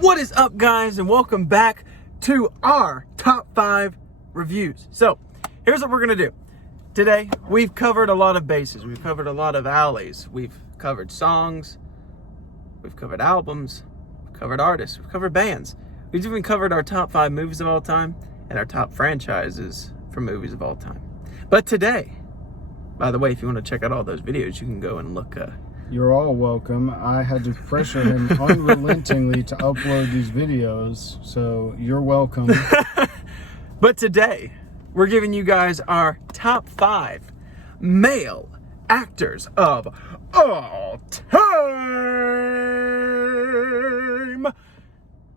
What is up, guys, and welcome back to our top 5 reviews. So here's what we're gonna do today. We've covered a lot of bases. We've covered a lot of alleys. We've covered songs, we've covered albums, we've covered artists, we've covered bands. We've even covered our top 5 movies of all time and our top franchises for movies of all time. But today, by the way, if you want to check out all those videos, you can go and look. You're all welcome. I had to pressure him unrelentingly to upload these videos, so you're welcome. But today, we're giving you guys our top 5 male actors of all time.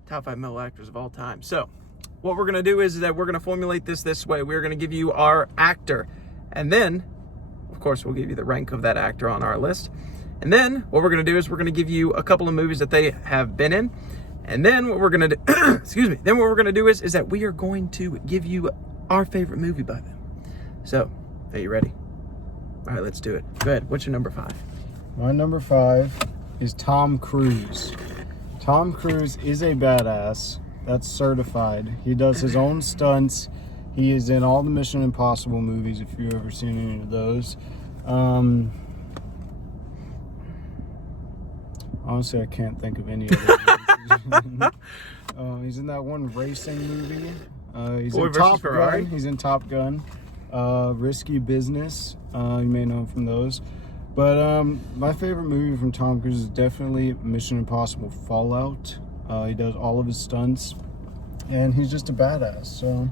Top 5 male actors of all time. So, what we're going to do is that we're going to formulate this way. We're going to give you our actor, and then, of course, we'll give you the rank of that actor on our list. And then what we're going to do is we're going to give you a couple of movies that they have been in. And then what we're going to do, then what we're going to do is that we are going to give you our favorite movie by them. So, are you ready? All right, let's do it. Go ahead. What's your number 5? My number 5 is Tom Cruise. Tom Cruise is a badass. That's certified. He does his own stunts. He is in all the Mission Impossible movies, if you've ever seen any of those. Honestly, I can't think of any other movies. He's in that one racing movie. He's in Top Gun. He's in Top Gun. Risky Business. You may know him from those. But my favorite movie from Tom Cruise is definitely Mission Impossible Fallout. He does all of his stunts. And he's just a badass. So,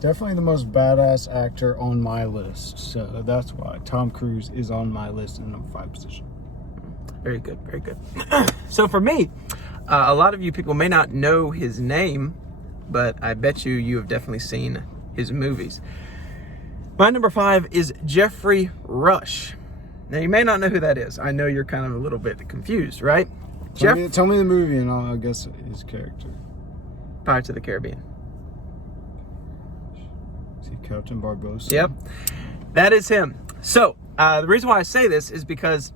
definitely the most badass actor on my list. So, that's why Tom Cruise is on my list in the number 5 position. Very good, very good. So for me, a lot of you people may not know his name, but I bet you have definitely seen his movies. My number 5 is Geoffrey Rush. Now, you may not know who that is. I know you're kind of a little bit confused, right? Tell me the movie and I'll guess his character. Pirates of the Caribbean. Is he Captain Barbossa? Yep, that is him. So, the reason why I say this is because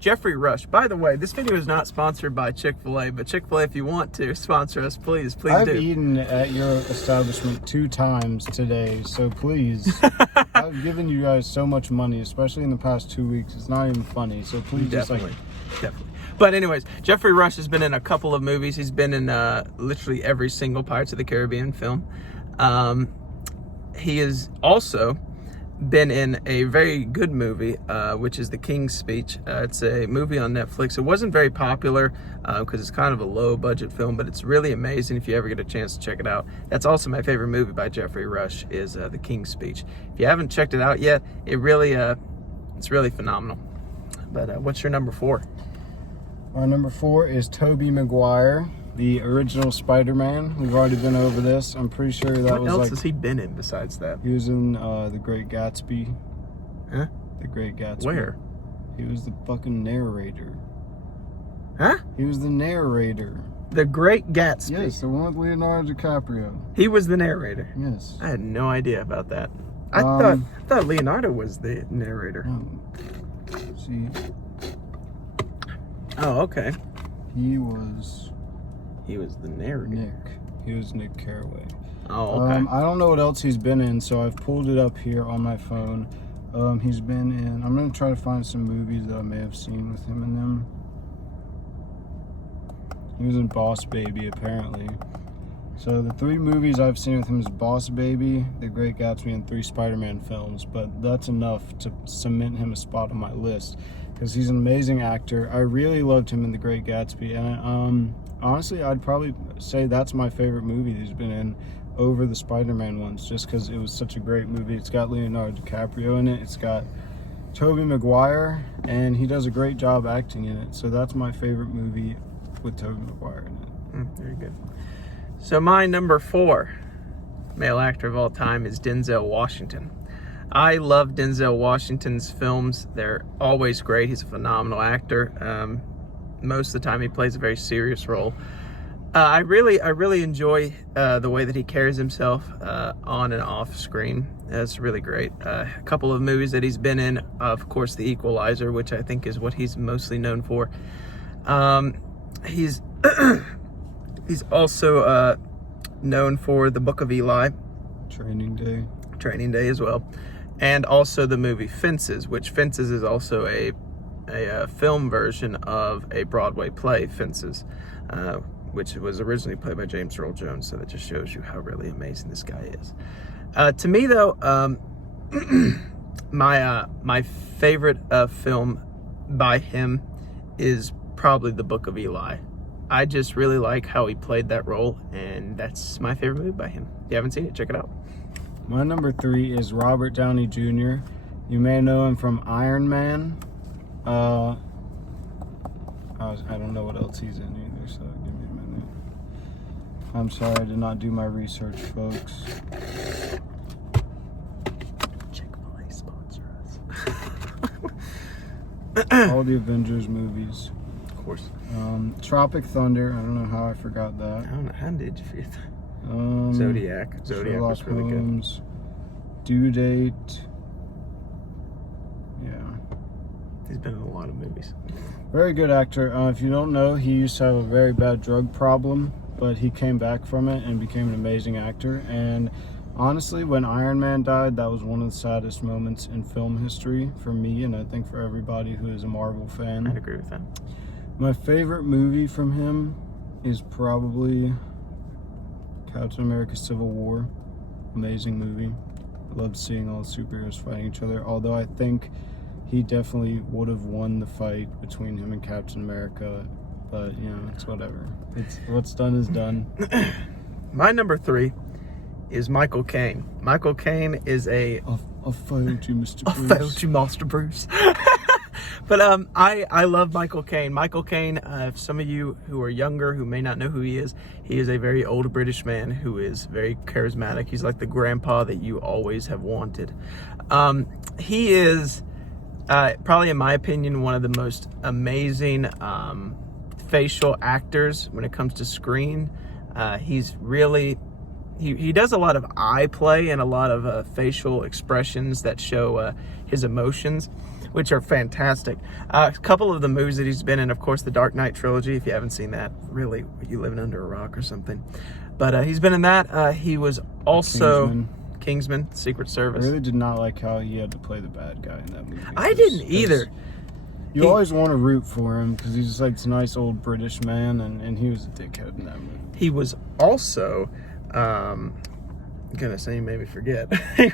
Geoffrey Rush. By the way, this video is not sponsored by Chick-fil-A, but Chick-fil-A, if you want to sponsor us, please do. I've eaten at your establishment 2 times today, so please. I've given you guys so much money, especially in the past 2 weeks. It's not even funny, so please Definitely. But anyways, Geoffrey Rush has been in a couple of movies. He's been in literally every single Pirates of the Caribbean film. He has also been in a very good movie, which is The King's Speech. It's a movie on Netflix. It wasn't very popular because it's kind of a low budget film, but it's really amazing if you ever get a chance to check it out. That's also my favorite movie by Geoffrey Rush is The King's Speech. If you haven't checked it out yet, it's really phenomenal. But what's your number 4? My number 4 is Tobey Maguire, the original Spider-Man. We've already been over this. I'm pretty sure that what else has he been in besides that? He was in The Great Gatsby. Huh? The Great Gatsby. Where? He was the fucking narrator. Huh? He was the narrator. The Great Gatsby. Yes, the one with Leonardo DiCaprio. He was the narrator. Yes. I had no idea about that. I thought Leonardo was the narrator. No. See. Oh, okay. He was the narrator. Nick. He was Nick Carraway. Oh, okay. I don't know what else he's been in, so I've pulled it up here on my phone. He's been in... I'm going to try to find some movies that I may have seen with him in them. He was in Boss Baby, apparently. So the 3 movies I've seen with him is Boss Baby, The Great Gatsby, and 3 Spider-Man films. But that's enough to cement him a spot on my list, because he's an amazing actor. I really loved him in The Great Gatsby, and honestly, I'd probably say that's my favorite movie that he's been in over the Spider-Man ones, just because it was such a great movie. It's got Leonardo DiCaprio in it. It's got Tobey Maguire, and he does a great job acting in it. So that's my favorite movie with Tobey Maguire in it. Very good. So my number 4 male actor of all time is Denzel Washington. I love Denzel Washington's films. They're always great. He's a phenomenal actor. Most of the time he plays a very serious role. I really enjoy the way that he carries himself on and off screen. That's really great. A couple of movies that he's been in, of course, The Equalizer, which I think is what he's mostly known for. He's He's also known for The Book of Eli, Training Day as well, and also the movie Fences, which Fences is also a film version of a Broadway play, Fences, which was originally played by James Earl Jones. So that just shows you how really amazing this guy is. To me, though, my favorite film by him is probably The Book of Eli. I just really like how he played that role, and that's my favorite movie by him. If you haven't seen it, check it out. My number 3 is Robert Downey Jr. You may know him from Iron Man. I don't know what else he's in either, so give me a minute. I'm sorry, I did not do my research, folks. Chick-fil-A sponsor us. All the Avengers movies. Of course. Tropic Thunder. I don't know how I forgot that. I don't know, how did you forget that? Zodiac was really Holmes, Due Date. Yeah. He's been in a lot of movies. Very good actor. If you don't know, he used to have a very bad drug problem, but he came back from it and became an amazing actor. And honestly, when Iron Man died, that was one of the saddest moments in film history for me, and I think for everybody who is a Marvel fan. I'd agree with that. My favorite movie from him is probably Captain America Civil War. Amazing movie. I loved seeing all the superheroes fighting each other, although I think he definitely would have won the fight between him and Captain America, but you know, it's whatever. It's what's done is done. My number 3 is Michael Caine. Michael Caine is I failed you, Mr. Bruce. I failed you, Master Bruce. But I love Michael Caine. Michael Caine, some of you who are younger who may not know who he is a very old British man who is very charismatic. He's like the grandpa that you always have wanted. He is probably, in my opinion, one of the most amazing facial actors when it comes to screen. He's really... He does a lot of eye play and a lot of facial expressions that show his emotions, which are fantastic. A couple of the movies that he's been in, of course, the Dark Knight trilogy. If you haven't seen that, really, are you living under a rock or something? But he's been in that. He was also Kingsman, Secret Service. I really did not like how he had to play the bad guy in that movie. I didn't either. You always want to root for him because he's just like this nice old British man, and he was a dickhead in that movie. He was also... goodness, you made me forget. He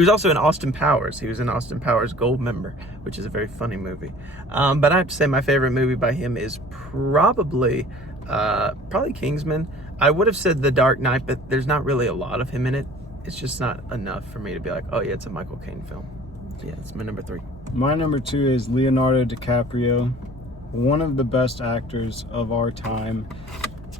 was also in Austin Powers. He was in Austin Powers Gold Member, which is a very funny movie. But I have to say my favorite movie by him is probably Kingsman. I would have said The Dark Knight, but there's not really a lot of him in it. It's just not enough for me to be like, oh yeah, it's a Michael Caine film. Yeah, it's my number 3. My number 2 is Leonardo DiCaprio, one of the best actors of our time.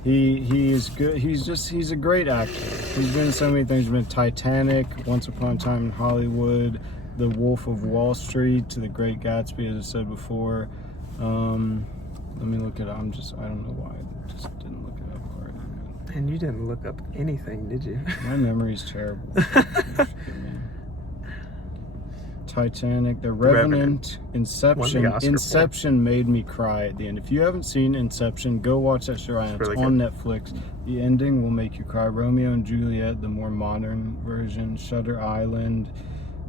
He is good. He's a great actor. He's been in so many things. He's been in Titanic, Once Upon a Time in Hollywood, The Wolf of Wall Street, to The Great Gatsby, as I said before. Let me look it up. I don't know why I just didn't look it up already. And you didn't look up anything, did you? My memory's terrible. Titanic, The Revenant, Inception. Inception made me cry at the end. If you haven't seen Inception, go watch that show. It's really on Netflix. The ending will make you cry. Romeo and Juliet, the more modern version. Shutter Island.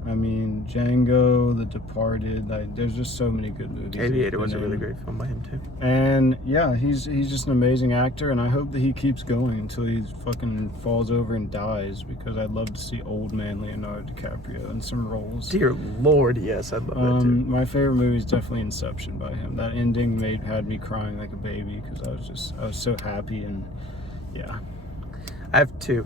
I mean, Django, The Departed. Like, there's just so many good movies. Aviator was a really great film by him too. And yeah, he's just an amazing actor, and I hope that he keeps going until he fucking falls over and dies, because I'd love to see old man Leonardo DiCaprio in some roles. Dear Lord, yes, I'd love that too. My favorite movie is definitely Inception by him. That ending had me crying like a baby because I was so happy, and yeah. I have 2.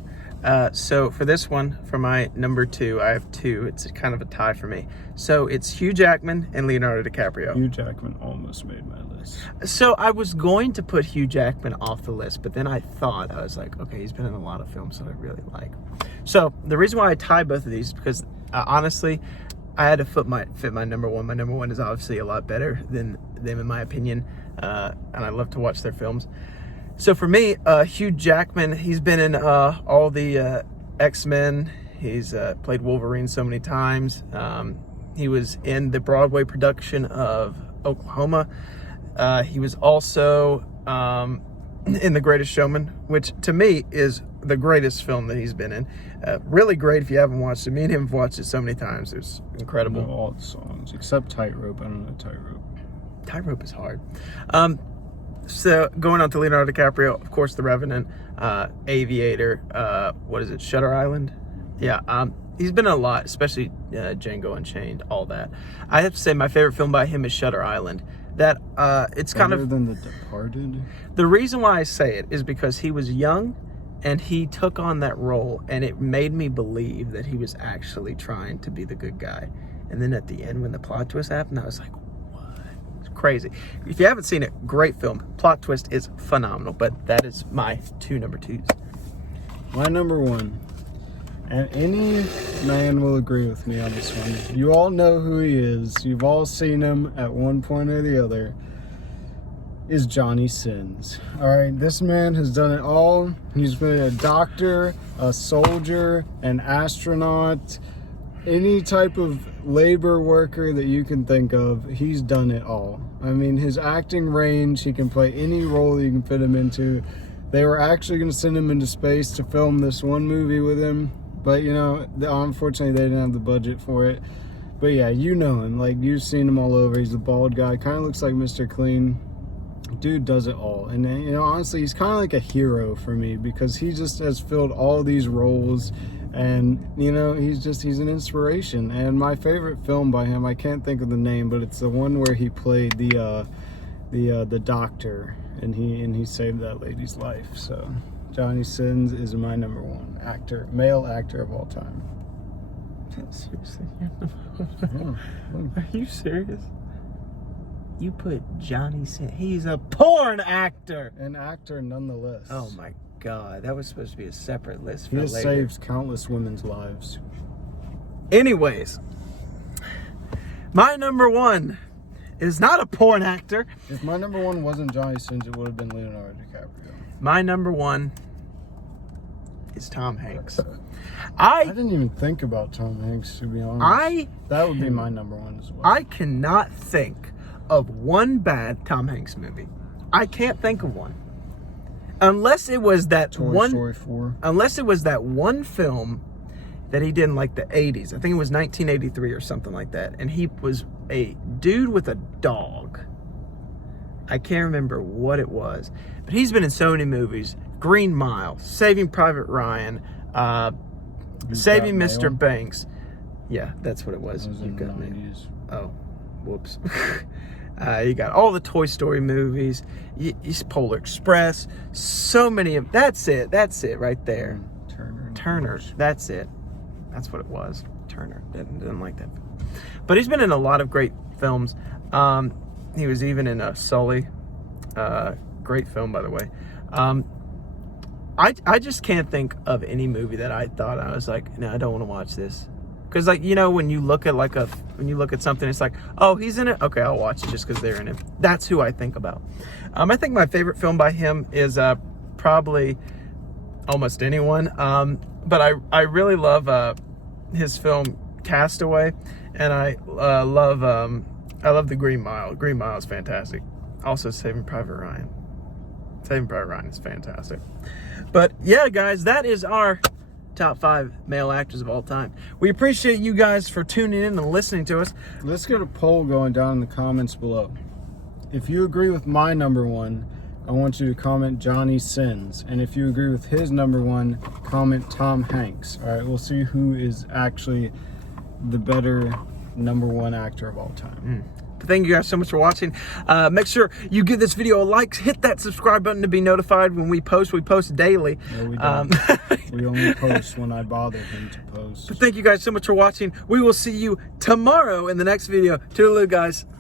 So for this one, for my number 2, I have 2. It's kind of a tie for me. So it's Hugh Jackman and Leonardo DiCaprio. Hugh Jackman almost made my list. So I was going to put Hugh Jackman off the list, but then I was like, okay, he's been in a lot of films that I really like. So the reason why I tie both of these is because honestly, I had to fit my number 1. My number 1 is obviously a lot better than them in my opinion, and I love to watch their films. So for me, Hugh Jackman, he's been in all the X-Men. He's played Wolverine so many times. He was in the Broadway production of Oklahoma. He was also in The Greatest Showman, which to me is the greatest film that he's been in. Really great if you haven't watched it. Me and him have watched it so many times. It's incredible. I know all the songs except Tightrope. I don't know Tightrope. Tightrope is hard. So going on to Leonardo DiCaprio, of course, The Revenant, Aviator, what is it, Shutter Island? Yeah, he's been in a lot, especially Django Unchained, all that. I have to say my favorite film by him is Shutter Island. That it's kind Better of than The Departed. the reason why I say it is because he was young and he took on that role, and it made me believe that he was actually trying to be the good guy. And then at the end, when the plot twist happened, I was like, crazy. If you haven't seen it, great film. Plot twist is phenomenal, but that is my number twos. My number one, and any man will agree with me on this one. You all know who he is. You've all seen him at one point or the other. Is Johnny Sins. All right, this man has done it all. He's been a doctor, a soldier, an astronaut, any type of labor worker that you can think of. He's done it all. I mean, his acting range, he can play any role you can fit him into. They were actually going to send him into space to film this one movie with him, but you know, unfortunately they didn't have the budget for it. But yeah, you know him, like you've seen him all over. He's a bald guy, kind of looks like Mr. Clean. Dude does it all. And you know, honestly, he's kind of like a hero for me because he just has filled all these roles. And you know, he's an inspiration. And my favorite film by him, I can't think of the name, but it's the one where he played the doctor, and he saved that lady's life. So Johnny Sins is my number one actor, male actor of all time. Seriously? Yeah. Are you serious? You put Johnny Sins. He's a porn actor. An actor nonetheless. Oh my God, that was supposed to be a separate list for He later. saves countless women's lives. Anyways, my number one is not a porn actor. If my number one wasn't Johnny Sins, it would have been Leonardo DiCaprio. My number one is Tom Hanks. I didn't even think about Tom Hanks, to be honest. That would be my number one as well. I cannot think of one bad Tom Hanks movie. I can't think of one. Unless it was that Toy Story 4. Unless it was that one film that he did in like the 80s. I think it was 1983 or something like that. And he was a dude with a dog. I can't remember what it was. But he's been in so many movies. Green Mile, Saving Private Ryan, Saving Mr. Banks. Yeah, that's what it was. You've got me. Oh, whoops. You got all the Toy Story movies. Polar Express. So many of. That's it right there. Turner. That's it. That's what it was. Turner. Didn't like that. But he's been in a lot of great films. He was even in Sully. Great film, by the way. I just can't think of any movie that I thought I was like, no, I don't want to watch this. Because, like, you know, when you look at something, it's like, oh, he's in it? Okay, I'll watch it just because they're in it. That's who I think about. I think my favorite film by him is probably almost anyone. But I really love his film Castaway, and I love the Green Mile. Green Mile is fantastic. Also, Saving Private Ryan. Saving Private Ryan is fantastic. But yeah, guys, that is our top 5 male actors of all time. We appreciate you guys for tuning in and listening to us. Let's get a poll going down in the comments below. If you agree with my number one, I want you to comment Johnny Sins. And if you agree with his number one, comment Tom Hanks. All right, we'll see who is actually the better number one actor of all time. Thank you guys so much for watching. Make sure you give this video a like. Hit that subscribe button to be notified when we post. We post daily. No, we don't. We only post when I bother him to post. But thank you guys so much for watching. We will see you tomorrow in the next video. Toodaloo, guys.